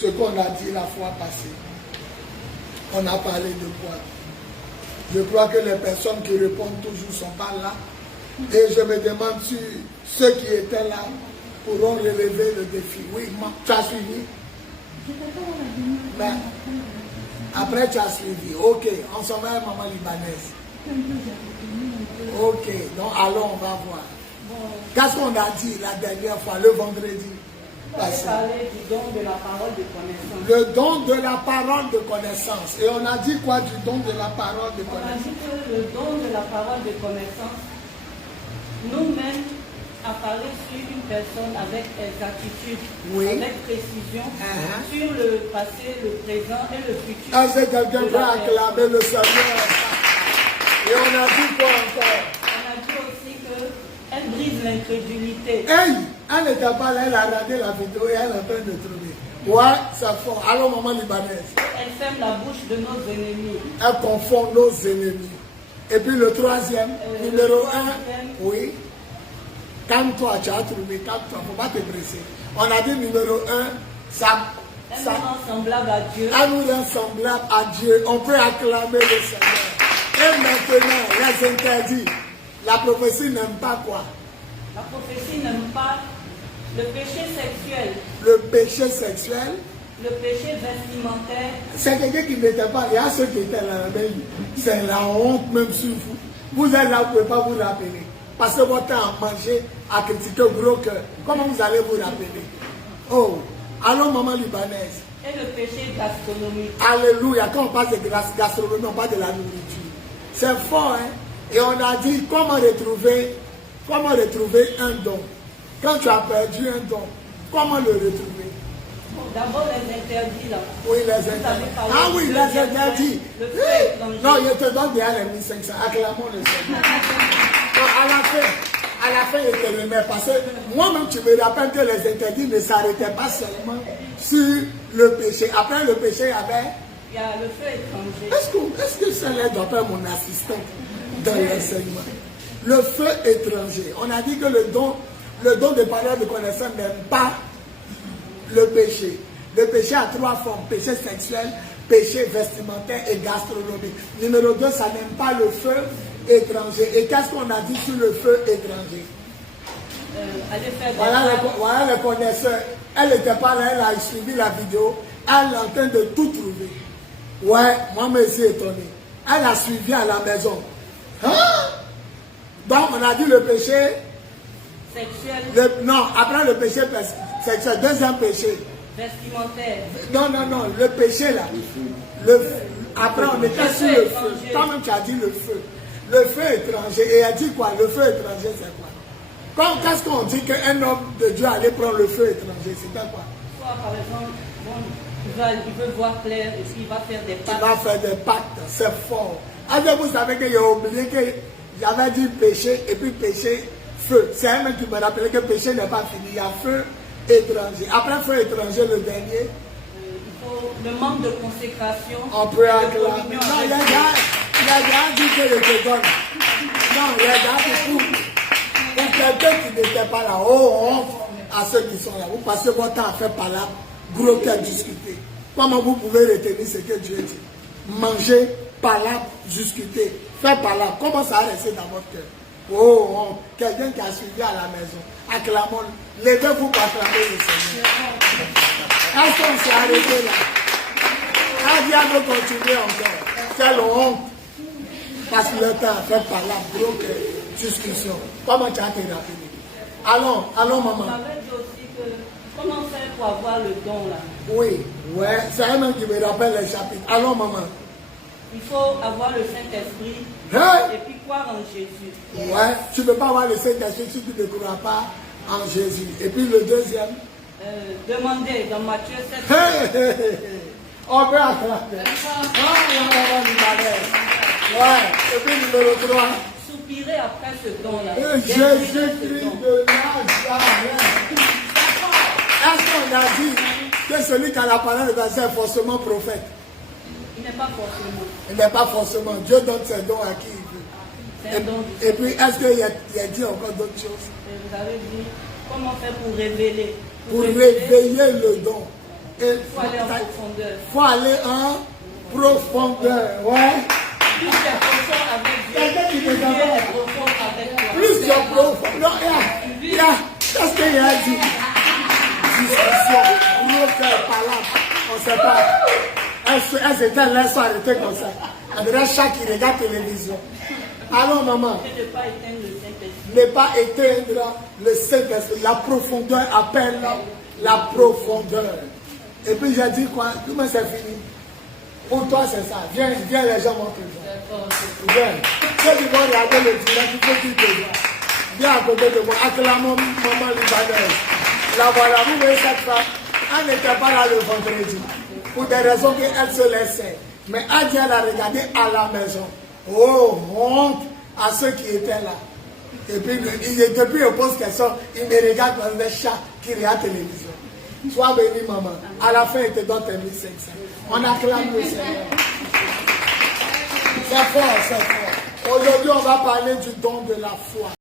ce qu'on a dit la fois passée. On a parlé de quoi? Je crois que les personnes qui répondent toujours ne sont pas là. Et je me demande si ceux qui étaient là pourront relever le défi. Oui, tu as suivi? Mais après tu as suivi. Ok, on s'en va à maman libanaise. Ok, donc allons, on va voir. Qu'est-ce qu'on a dit la dernière fois, le vendredi? On a parlé du don de la parole de connaissance. Le don de la parole de connaissance. Et on a dit quoi du don de la parole de connaissance? On a dit que le don de la parole de connaissance nous-mêmes apparaît sur une personne avec exactitude, oui, avec précision, sur le passé, le présent et le futur. Est-ce que quelqu'un peut acclamer le Seigneur? Et on a dit quoi encore? On a dit aussi qu'elle brise l'incrédulité. Hey, elle n'était pas là, elle a regardé la vidéo et elle est en train de trouver. Ouais, c'est fort. Allons, maman libanaise. Elle ferme la bouche de nos ennemis. Elle confond nos ennemis. Et puis le troisième, numéro 1, oui. Calme-toi, tu as trouvé, calme-toi, il ne faut pas te presser. On a dit numéro 1, elle nous rend semblable à Dieu. Elle nous rend semblable à Dieu. On peut acclamer le Seigneur. Et maintenant, les interdits. La prophétie n'aime pas quoi? La prophétie n'aime pas le péché sexuel. Le péché sexuel. Le péché vestimentaire. C'est quelqu'un qui n'était pas. Il y a ceux qui étaient là. C'est la honte même sur vous. Vous êtes là, vous ne pouvez pas vous rappeler. Parce que votre temps à manger, à critiquer au gros cœur. Comment vous allez vous rappeler? Oh, allons maman libanaise. Et le péché gastronomique. Alléluia. Quand on parle de gastronomie, on parle de la nourriture. C'est fort, hein? Et on a dit comment retrouver un don. Quand tu as perdu un don, comment le retrouver? D'abord les interdits là. Oui, les interdits. Ah oui, les interdits. Non, je te donne déjà les 1500. Acclamons le Seigneur. À la fin, je te remets. Parce que moi-même, tu me rappelles que les interdits ne s'arrêtaient pas seulement sur le péché. Après le péché, il y avait... Il y a le feu étranger. Est-ce que cela doit faire mon assistant dans l'enseignement? Le feu étranger. On a dit que le don de parole de connaissance n'aime pas le péché. Le péché a 3 formes. Péché sexuel, péché vestimentaire et gastronomique. Numéro 2, ça n'aime pas le feu étranger. Et qu'est-ce qu'on a dit sur le feu étranger? Voilà les connaisseurs. Elle n'était pas là, elle a suivi la vidéo. Elle est en train de tout trouver. Ouais, moi je suis étonné. Elle a suivi à la maison. Hein? Donc on a dit le péché sexuel. Non, après le péché sexuel, deuxième péché. Vestimentaire. Non, le péché là. Après on était sur le feu. Toi-même tu as dit le feu. Le feu étranger. Et elle dit quoi? Le feu étranger c'est quoi? Qu'est-ce qu'on dit qu'un homme de Dieu allait prendre le feu étranger? C'était quoi? Soit par exemple, il veut voir clair et puis il va faire des pactes. Il va faire des pactes, c'est fort. Alors vous savez que j'ai oublié que j'avais dit péché et puis péché, feu. C'est un mec qui me rappelait que péché n'est pas fini. Il y a feu étranger. Après feu étranger, le dernier. Il faut le manque de consécration. On peut acclamer. Non, il y a déjà dit que je te donne. Non, il y a déjà dit pour quelqu'un qui n'était pas là. Oh, honte à ceux qui sont là. Vous passez votre temps à faire palabre, gros cœur discuter. Comment vous pouvez retenir ce que Dieu dit? Manger, palabre, discuter. Faire palabre. Comment ça a resté dans votre cœur? Oh, quelqu'un qui a suivi à la maison. Acclamons. Levez-vous pour acclamer le Seigneur. Est-ce qu'on s'est arrêté là? Viens nous continuer encore. Quelle honte. Parce que le temps a fait palabre, gros cœur, discussion. Comment tu as été rappelé? Allons, maman. On avait dit aussi que comment faire pour avoir le don là? Oui, ouais, c'est un homme qui me rappelle les chapitres. Allons, maman. Il faut avoir le Saint-Esprit et puis croire en Jésus. Ouais, tu ne peux pas avoir le Saint-Esprit si tu ne crois pas en Jésus. Et puis le deuxième? Demandez dans Matthieu 7. On peut acclamer. Ouais, et puis numéro 3. Soupirer après ce don-là. Jésus-Christ de Nazareth. Est-ce qu'on a dit que celui qui a la parole de Dieu est forcément prophète? Il n'est pas forcément. Il n'est pas forcément. Dieu donne ses dons à qui il veut. Et puis, est-ce qu'il a dit encore d'autres choses? Vous avez dit comment faire pour révéler. Pour réveiller le don. Il faut aller profondeur. Faut aller en profondeur. Ouais. Plus tu es profond avec Dieu, Quelqu'un qui Dieu ne est comprend pas. profond avec toi. Plus tu es profond. Non, qu'est-ce qu'il a dit? Discussion, gros cœur, parlant. On ne sait pas. Elles étaient là, sont arrêtées comme ça. On dirait chat qui regarde télévision. Allons, maman. Et ne pas éteindre le Saint-Esprit. Ne pas éteindre le Saint-Esprit. La profondeur appelle la profondeur. Et puis j'ai dit quoi? Comment c'est fini? Pour toi, c'est ça. Viens, les gens montrent-toi. Viens. Ceux qui vont regarder le direct, il faut qu'ils te voient. Viens à côté de moi. Acclamons maman libanaise. La voilà, vous voyez cette femme. Elle n'était pas là le vendredi. Pour des raisons qu'elle se laissait. Mais Adia l'a regardé à la maison. Oh, honte à ceux qui étaient là. Et puis, depuis, il pose question. Il me regarde comme les chats qui regardent la télévision. Sois béni, maman. À la fin, il te donne tes 1500. On acclame le Seigneur. C'est fort, c'est fort. Aujourd'hui, on va parler du don de la foi.